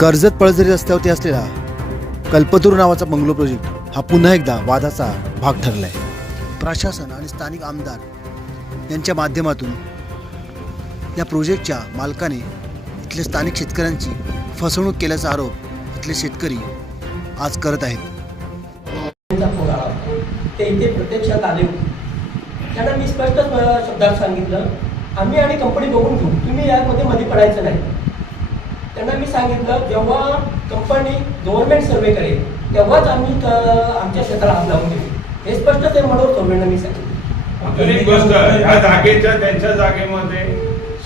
कर्जत पळझरी रस्त्यावरती असलेला कल्पतरू नावाचा बंगलो प्रोजेक्ट हा पुन्हा एकदा वादाचा भाग ठरला आहे प्रशासन आणि स्थानिक आमदार यांच्या माध्यमातून या प्रोजेक्टच्या मालकाने इथल्या स्थानिक शेतकऱ्यांची फसवणूक केल्याचा आरोप इथले शेतकरी आज करत आहेत. ते इथे प्रत्यक्षात आले त्यांना मी स्पष्ट शब्दात सांगितलं आम्ही आणि कंपनी बघून घेऊ. तुम्ही यामध्ये मध्ये पडायचं नाही. त्यांना मी सांगितलं जेव्हा कंपनी गव्हर्नमेंट सर्वे करेल तेव्हाच आम्ही आमच्या क्षेत्राला हात लावून घेऊ हे स्पष्ट ते मनोहर चौबेंना मी सांगितलं. अजून एक गोष्ट ह्या जागेच्या त्यांच्या जागेमध्ये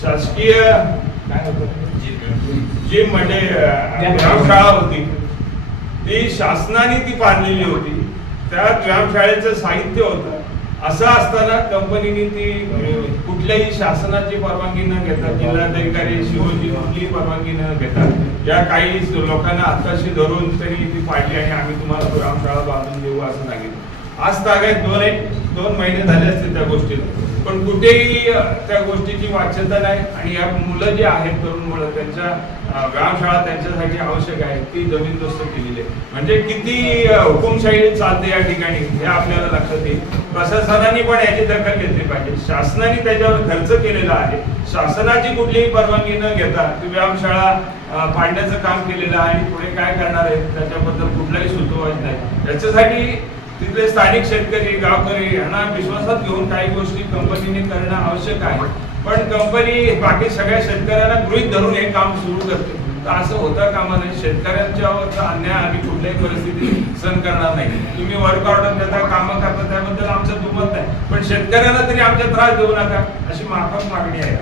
शासकीय जी म्हणजे व्यायामशाळा होती ती शासनाने ती बांधलेली होती. त्या व्यायामशाळेचं साहित्य होतं. असं असताना कंपनीने ती कुठल्याही शासनाची परवानगी न घेता जिल्हाधिकारी शिवजी कुठलीही परवानगी न घेता या काही लोकांना हाताशी धरून तरी ती पाडली आणि आम्ही तुम्हाला व्यायामशाळा बांधून देऊ असं सांगितलं आज तागायत दोन एक दोन महिने झाले असते त्या गोष्टीला. पण कुठेही त्या गोष्टीची वाच्यता नाही. आणि या मुलं जी आहेत तरुण मुलं त्यांच्या व्यायामशाळा त्यांच्यासाठी आवश्यक आहे. ती जमीनदोस्त केलेली आहे. म्हणजे किती हुकुमशाही चालते या ठिकाणी हे आपल्याला लक्षात येईल. प्रशासनाने पण याची दखल घेतली पाहिजे. शासनाने त्याच्यावर खर्च केलेला आहे. शासनाची कुठलीही परवानगी न घेता ती व्यायामशाळा पाडण्याचं काम केलेलं आहे. आणि पुढे काय करणार आहे त्याच्याबद्दल कुठलाही सुतोवाच नाही. याच्यासाठी तिथले स्थानिक शेतकरी गावकरी यांना विश्वासात घेऊन काही गोष्टी कंपनीने करणं आवश्यक आहे. पण कंपनी बाकी सगळ्या शेतकऱ्यांना गृहित धरून हे काम सुरू करते. तर असं होता कामा नये शेतकऱ्यांच्या अन्याय आम्ही कुठल्याही परिस्थितीत सहन करणार नाही. तुम्ही वर्क ऑर्डर देता कामं करता त्याबद्दल आमचं दुमत नाही. पण शेतकऱ्यांना तरी आमच्या त्रास देऊ नका अशी माफक मागणी आहे.